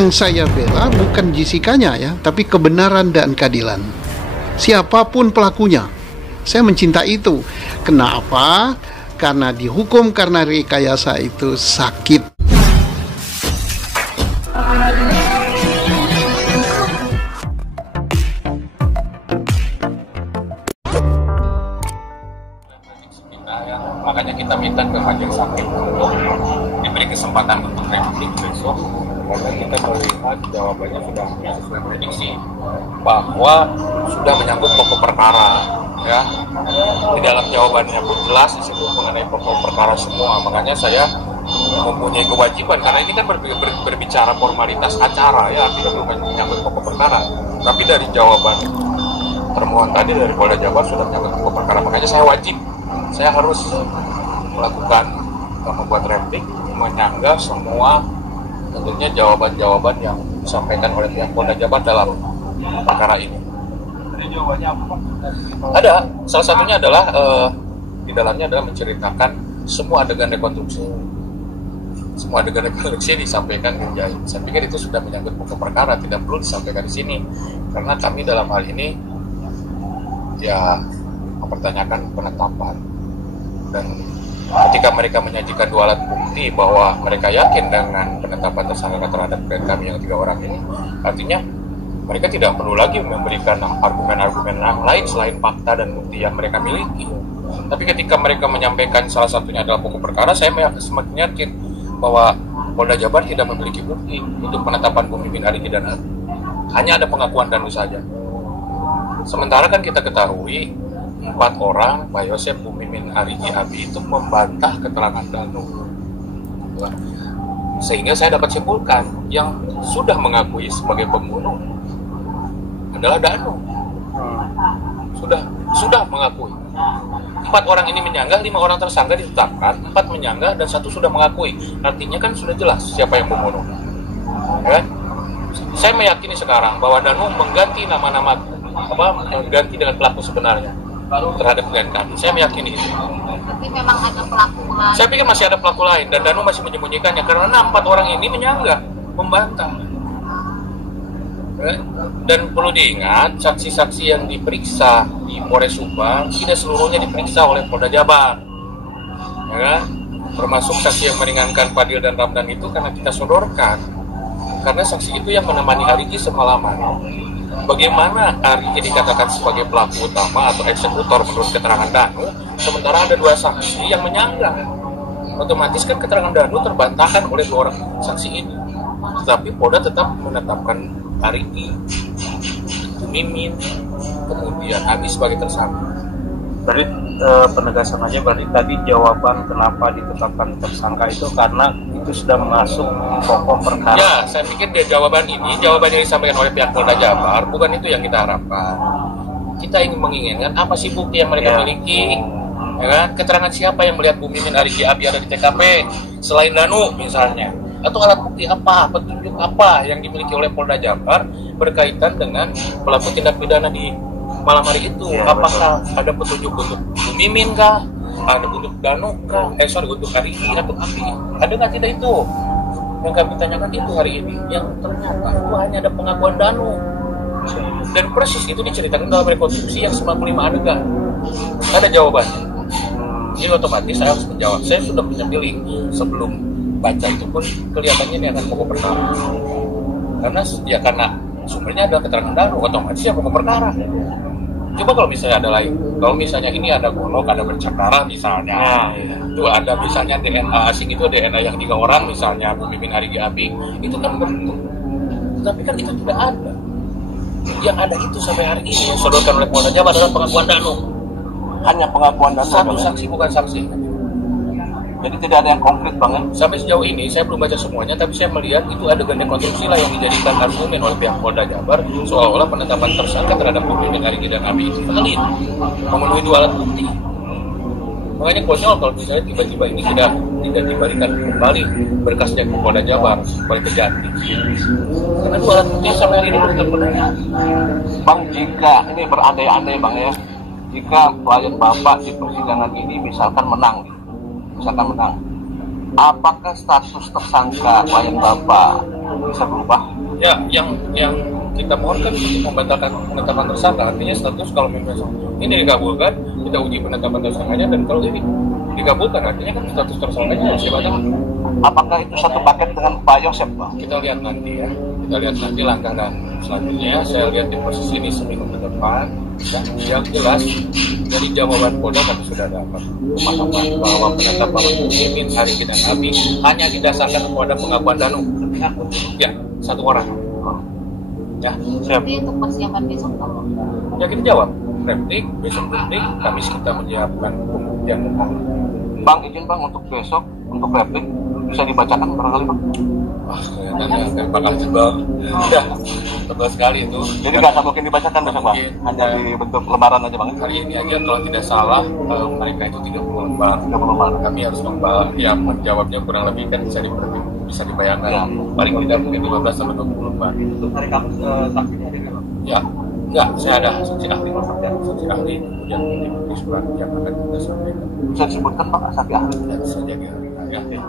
Yang saya bela bukan Jessica-nya ya, tapi kebenaran dan keadilan. Siapapun pelakunya, saya mencintai itu. Kenapa? Karena dihukum karena rekayasa itu sakit. Makanya kita minta ke majelis hakim untuk diberi kesempatan untuk revisi besok, karena kita melihat jawabannya sudah sesuai prediksi bahwa sudah menyangkut pokok perkara, ya. Di dalam jawabannya pun jelas disebut mengenai pokok perkara semua. Makanya saya mempunyai kewajiban, karena ini kan berbicara formalitas acara, ya, artinya belum menyangkut pokok perkara. Tapi dari jawaban termohon tadi dari Polda Jabar sudah menyangkut pokok perkara, makanya saya harus melakukan membuat replik, menyanggah semua tentunya jawaban-jawaban yang disampaikan oleh pihak Polda Jabar dalam perkara ini. Jadi jawabannya apa, Pak? Ada, salah satunya adalah di dalamnya adalah menceritakan semua adegan rekonstruksi. Semua adegan rekonstruksi disampaikan Ginjai. Saya pikir itu sudah menyangkut pokok perkara, tidak perlu disampaikan di sini, karena kami dalam hal ini ya mempertanyakan penetapan. Dan ketika mereka menyajikan 2 alat bukti bahwa mereka yakin dengan penetapan tersangka terhadap kami yang 3 orang ini, artinya mereka tidak perlu lagi memberikan argumen-argumen yang lain selain fakta dan bukti yang mereka miliki. Tapi ketika mereka menyampaikan salah satunya adalah pokok perkara, saya semakin yakin bahwa Polda Jabar tidak memiliki bukti untuk penetapan Bumimin Arigi dan Ati. Hanya ada pengakuan Danu saja. Sementara kan kita ketahui 4 orang, Pak Yosef, Bumimin, Arigi, Abi itu membantah keterangan Danu. Sehingga saya dapat simpulkan yang sudah mengakui sebagai pembunuh adalah Danu. Sudah mengakui. 4 orang ini menyanggah, 5 orang tersangka ditetapkan, 4 menyanggah dan 1 sudah mengakui. Artinya kan sudah jelas siapa yang membunuh. Ya? Saya meyakini sekarang bahwa Danu mengganti nama-nama ganti dengan pelaku sebenarnya terhadap klien kami. Saya meyakini itu. Tapi memang ada pelaku lain. Saya pikir masih ada pelaku lain dan Danu masih menyembunyikannya karena 4 orang ini menyanggah, membantah. Dan perlu diingat, saksi-saksi yang diperiksa di Polres Subang tidak seluruhnya diperiksa oleh Polda Jabar, ya kan? Termasuk saksi yang meringankan Fadil dan Ramdan itu karena kita sodorkan, karena saksi itu yang menemani Arigi semalaman. Bagaimana Arigi dikatakan sebagai pelaku utama atau eksekutor menurut keterangan Danu, sementara ada 2 saksi yang menyanggah. Otomatis kan keterangan Danu terbantahkan oleh 2 orang saksi ini. Tetapi Polda tetap menetapkan Arigi, Mimin, kemudian Abi sebagai tersangka. Berarti penegasan aja, berarti tadi jawaban kenapa ditetapkan tersangka itu karena itu sudah masuk pokok perkara. Ya, saya pikir jawaban yang disampaikan oleh pihak Polda Jabar bukan itu yang kita harapkan. Kita ingin menginginkan apa sih bukti yang mereka miliki, ya kan? Keterangan siapa yang melihat Bumimin, Arigi, Abi ada di TKP selain Danu misalnya, atau alat bukti apa, petunjuk apa yang dimiliki oleh Polda Jabar berkaitan dengan pelaku tindak pidana di malam hari itu. Apakah ada petunjuk untuk Bumimin kah? Ada untuk Danu kah? Untuk Arigi atau Abi? Ada nggak tidak itu? Yang kami tanyakan itu hari ini, yang ternyata itu hanya ada pengakuan Danu. Dan persis itu diceritakan dalam rekonstruksi yang 95 adegan. Ada jawabannya. Jadi otomatis saya harus menjawab. Saya sudah punya feeling sebelum baca itu pun kelihatannya ini akan pokok perkara. Karena sumbernya adalah keterangan Danu, otomatis ya pokok perkara. Coba kalau misalnya ada lain, kalau misalnya ini ada golok, ada bercak darah misalnya, itu ada misalnya DNA asing, itu DNA yang 3 orang misalnya Bumimin, Arigi, Abi, itu kan bentuk. Tapi kan itu tidak ada. Yang ada itu sampai hari ini yang disodorkan oleh Polda Jabar adalah pengakuan Danu. Hanya pengakuan Danu. Satu saksi bukan saksi. Jadi tidak ada yang konkret banget. Sampai sejauh ini saya belum baca semuanya, tapi saya melihat itu ada rekonstruksi lah yang dijadikan argumen oleh pihak Polda Jabar seolah-olah penetapan tersangka terhadap Bumimin, Arigi dan Abi itu valid, memenuhi 2 alat bukti. Makanya konyol kalau misalnya tiba-tiba ini tidak diberikan kembali berkasnya ke Polda Jabar kembali ke Jati. Karena 2 alat bukti sampai hari ini belum terpenuhi. Bang, jika ini berandai-andai Bang ya, jika klien Bapak di persidangan ini misalkan menang, apakah status tersangka klien Bapak bisa berubah. Ya, yang kita mohonkan untuk membatalkan penetapan tersangka, artinya status kalau misalnya ini dikabulkan, kita uji penetapan tersangkanya, dan kalau ini dikabulkan, artinya kan status tersangkanya harus dibatalkan. Apakah itu satu paket dengan Pak Yosep, Pak? Kita lihat nanti ya, kita lihat nanti langkah dan selanjutnya. Saya lihat di proses ini seminggu ke depan, dan yang jelas dari jawaban Polda kami sudah dapat pemahaman bahwa penetapan Muslimin hari dan Abi hanya didasarkan kepada pengakuan Danu. Ya, satu orang. Ya, siap. Jadi untuk persiapan besok kalau Ya kita jawab. Replik, besok replik, Kamis kita menyiapkan pembuktian. Bang, izin Bang untuk besok, untuk replik bisa dibacakan barangkali Bang? Wah, kelihatannya akan bakal jebak. Ya, betul sekali itu. Jadi nggak mungkin dibacakan besok Bang? Hanya di bentuk lembaran aja Bang? Hari ini aja kalau tidak salah, mereka itu 30 lembar. 30 lembar. Kami harus menjawabnya kurang lebih kan bisa dibayangkan. Ya. Paling tidak mungkin 15 sampai 20 lembar. Untuk hari Kamis saksinya ada nggak? Ya, enggak, saya ada saksi ahli, saksi ahli, kemudian ini surat yang akan kita sampaikan. Bisa disebutkan Pak saksi ahli? Dan saja ya.